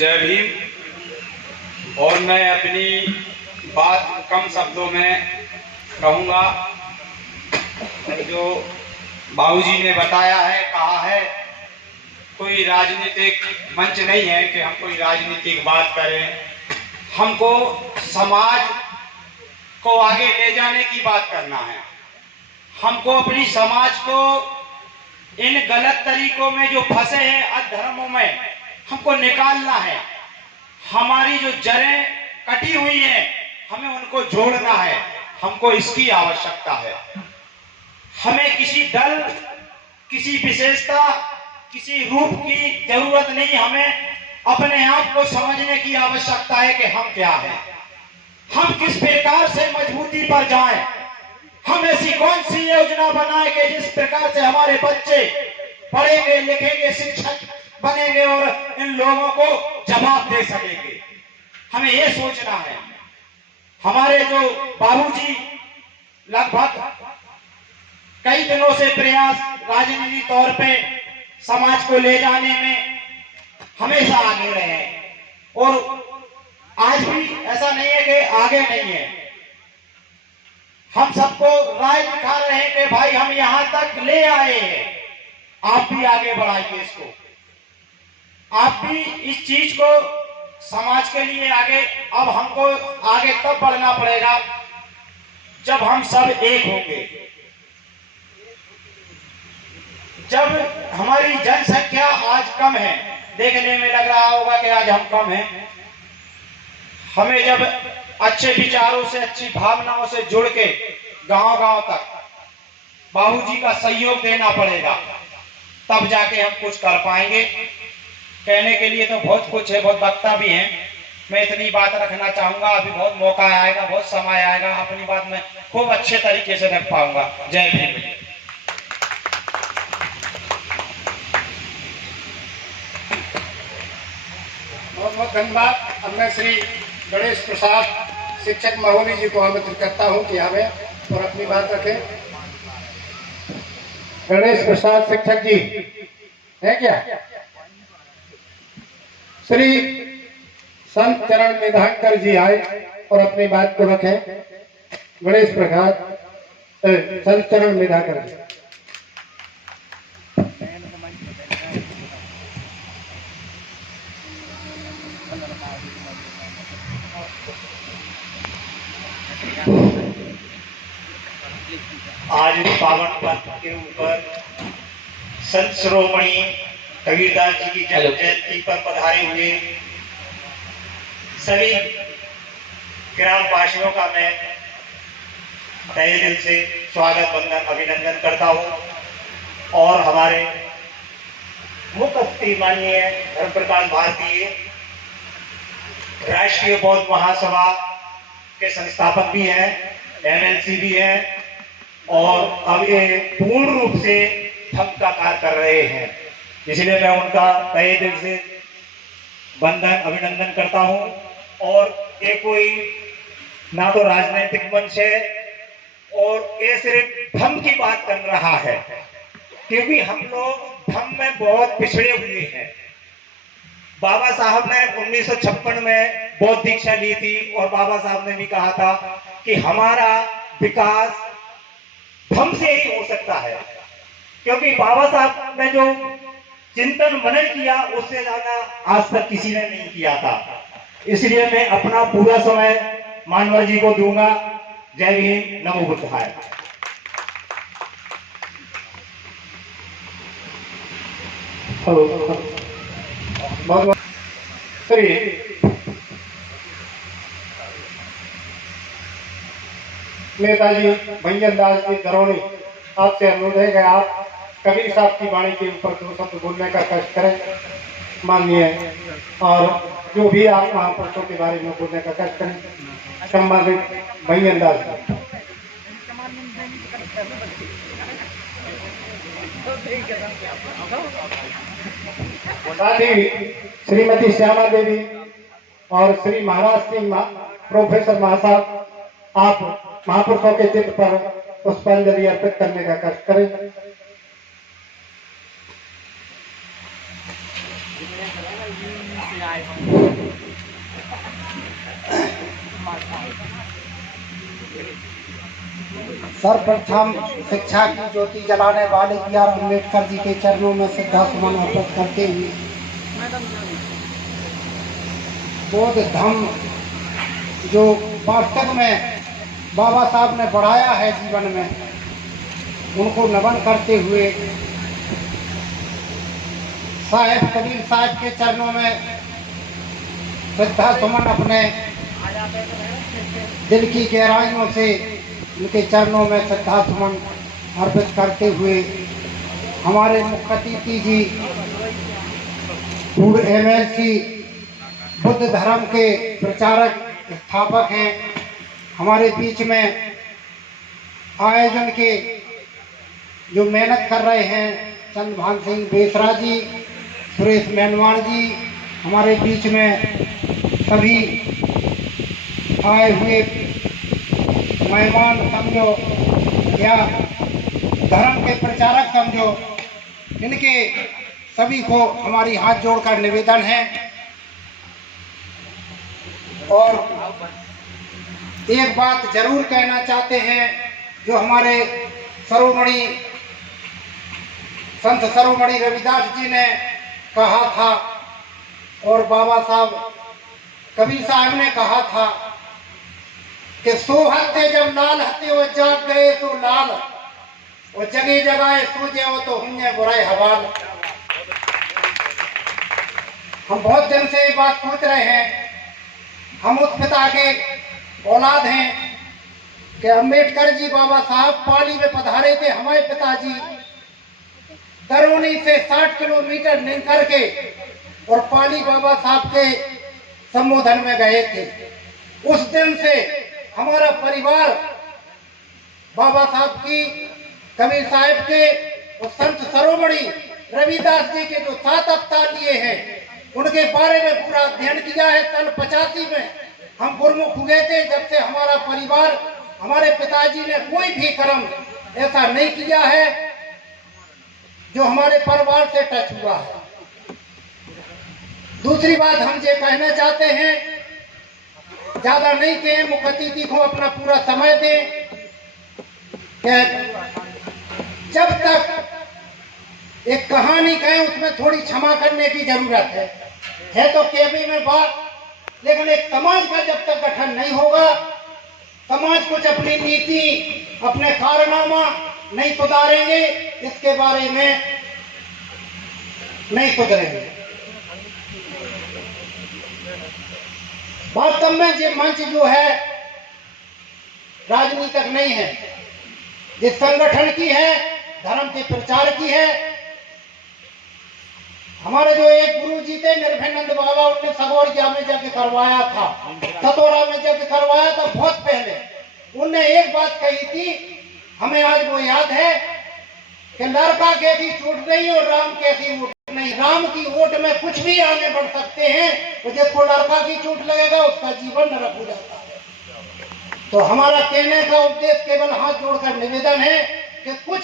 जय भीम। और मैं अपनी बात कम शब्दों में कहूँगा। जो बाबूजी ने बताया है, कहा है, कोई राजनीतिक मंच नहीं है कि हम कोई राजनीतिक बात करें। हमको समाज को आगे ले जाने की बात करना है। हमको अपनी समाज को इन गलत तरीकों में जो फंसे हैं, अधर्मों में, हमको निकालना है। हमारी जो जड़ें कटी हुई हैं, हमें उनको जोड़ना है। हमको इसकी आवश्यकता है। हमें किसी दल, किसी विशेषता, किसी रूप की जरूरत नहीं। हमें अपने आप को समझने की आवश्यकता है कि हम क्या हैं, हम किस प्रकार से मजबूती पर जाएं, हम ऐसी कौन सी योजना बनाएं कि जिस प्रकार से हमारे बच्चे पढ़ेंगे, लिखेंगे, शिक्षक बनेंगे और इन लोगों को जवाब दे सकेंगे। हमें यह सोचना है। हमारे जो बाबूजी लगभग कई दिनों से प्रयास राजनीतिक तौर पे समाज को ले जाने में हमेशा आगे रहे हैं और आज भी ऐसा नहीं है कि आगे नहीं है। हम सबको राय दिखा रहे हैं कि भाई हम यहां तक ले आए हैं, आप भी आगे बढ़ाइए इसको। आप भी इस चीज को समाज के लिए आगे, अब हमको आगे तब बढ़ना पड़ेगा जब हम सब एक होंगे। जब हमारी जनसंख्या आज कम है, देखने में लग रहा होगा कि आज हम कम हैं। हमें जब अच्छे विचारों से, अच्छी भावनाओं से जुड़ के गांव-गांव तक बाबूजी का सहयोग देना पड़ेगा, तब जाके हम कुछ कर पाएंगे। कहने के लिए तो बहुत कुछ है, बहुत वक्ता भी हैं। मैं इतनी बात रखना चाहूंगा। अभी बहुत मौका आएगा, बहुत समय आएगा, अपनी बात में खूब अच्छे तरीके से रख पाऊंगा। जय भीम। बहुत बहुत धन्यवाद। अब मैं श्री गणेश प्रसाद शिक्षक महोदय जी को आमंत्रित करता हूं कि आवे और अपनी बात रखें। गणेश प्रसाद शिक्षक जी है क्या? श्री संत चरण निधानकर जी आए और अपनी बात को रखें। गणेश प्रसाद संत चरण निधानकर जी। आज पावन पर्व के ऊपर संत शिरोमणि कबीरदास जी की जन्म जयंती पर पधारे हुए सभी ग्रामवासियों का मैं तहे दिल से स्वागत, वंदन, अभिनंदन करता हूँ। और हमारे मुख्य अतिथि माननीय धर्म प्रकाश भारती राष्ट्रीय बौद्ध महासभा के संस्थापक भी हैं, एमएलसी भी हैं और अब ये पूर्ण रूप से थम का कार्य कर रहे हैं। इसलिए मैं उनका तहे दिल से वंदन, अभिनंदन करता हूं। और ये कोई ना तो राजनीतिक मंच है और ये सिर्फ धर्म की बात कर रहा है, क्योंकि हम लोग धर्म में बहुत पिछड़े हुए हैं। बाबा साहब ने 1956 में बौद्ध दीक्षा ली थी और बाबा साहब ने भी कहा था कि हमारा विकास धर्म से ही हो सकता है, क्योंकि बाबा साहब ने जो चिंतन मनन किया उससे ज्यादा आज तक किसी ने नहीं किया था। इसलिए मैं अपना पूरा समय मानवर जी को दूंगा। जय भीम, नमो बुद्धाय। हेलो, बहुत श्री नेताजी भंजन दास जी दरौनी, आपसे अनुरोध है कि आप कबीर साहब की वाणी के ऊपर 2 शब्द बोलने का कष्ट करें माननीय, और जो भी आप महापुरुषों के बारे में बोलने का कष्ट करें। सम्मानित भंजन दास जी। साथ ही श्रीमती श्यामा देवी और श्री महाराज सिंह प्रोफेसर महासाहब, आप महापुरुषों के चित्र पर पुष्पांजलि अर्पित करने का कष्ट करें। सर्वप्रथम शिक्षा की ज्योति जलाने वाले B.R. अम्बेडकर जी के चरणों में श्रद्धासुमन अर्पित करते हुए बौद्ध धर्म जो वास्तव में बाबा साहब ने बढ़ाया है जीवन में, उनको नमन करते हुए साहिब कबीर साहब के चरणों में श्रद्धासुमन अपने दिल की गहराइयों से उनके चरणों में श्रद्धासुमन अर्पित करते हुए हमारे मुख्य अतिथि जी पूर्व MLC बुद्ध धर्म के प्रचारक स्थापक हैं, हमारे बीच में आयोजन के जो मेहनत कर रहे हैं चंद्रभान सिंह बेसरा जी, सुरेश मेनवान जी, हमारे बीच में सभी आए हुए मेहमान समझो या धर्म के प्रचारक समझो, इनके सभी को हमारी हाथ जोड़कर निवेदन है। और एक बात जरूर कहना चाहते हैं, जो हमारे शिरोमणि संत शिरोमणि रविदास जी ने कहा था और बाबा साहब कबीर साहब ने कहा था कि सो हत्ते जब लाल हत्ते वो जाग गए तो लाल, वो जगह जगह सोचे हो तो हमने बुराई हवाल। हम बहुत दिन से ये बात सोच रहे हैं, हम उस पिता के औलाद हैं कि अम्बेडकर जी बाबा साहब पाली में पधारे थे। हमारे पिताजी दरौनी से 60 किलोमीटर निकल के और पाली बाबा साहब के संबोधन में गए थे। उस दिन से हमारा परिवार बाबा साहब की, कबीर साहब के और संत शिरोमणि रविदास जी के जो 7 अवतार लिए हैं, उनके बारे में पूरा अध्ययन किया है। सन 85 में हम गुरुमुख हुए थे। जब से हमारा परिवार, हमारे पिताजी ने कोई भी कर्म ऐसा नहीं किया है जो हमारे परिवार से टच हुआ है। दूसरी बात हम ये कहना चाहते हैं, ज्यादा नहीं कहें, मुख्य अतिथि को अपना पूरा समय दें कि जब तक एक कहानी कहें उसमें थोड़ी क्षमा करने की जरूरत है तो केबी में बात, लेकिन एक समाज का जब तक गठन नहीं होगा, समाज कुछ अपनी नीति अपने कारनामा नहीं सुधारेंगे, इसके बारे में नहीं सुधरेंगे। वास्तव में ये मंच जो है राजनीतिक नहीं है, ये संगठन की है, धर्म के प्रचार की है। हमारे जो एक गुरु जी थे निर्भयानंद बाबा, उन्होंने सगौड़िया में यज्ञ करवाया था, सतोरा में यज्ञ करवाया था बहुत पहले। उनने एक बात कही थी, हमें आज वो याद है कि लड़का कैसी छूट नहीं और राम कैसी वोट नहीं। राम की वोट में कुछ भी आगे बढ़ सकते हैं, तो जिसको लड़का की चोट लगेगा उसका जीवन नरक हो जाता है। तो हमारा कहने का उद्देश्य केवल हाथ जोड़कर निवेदन है कि कुछ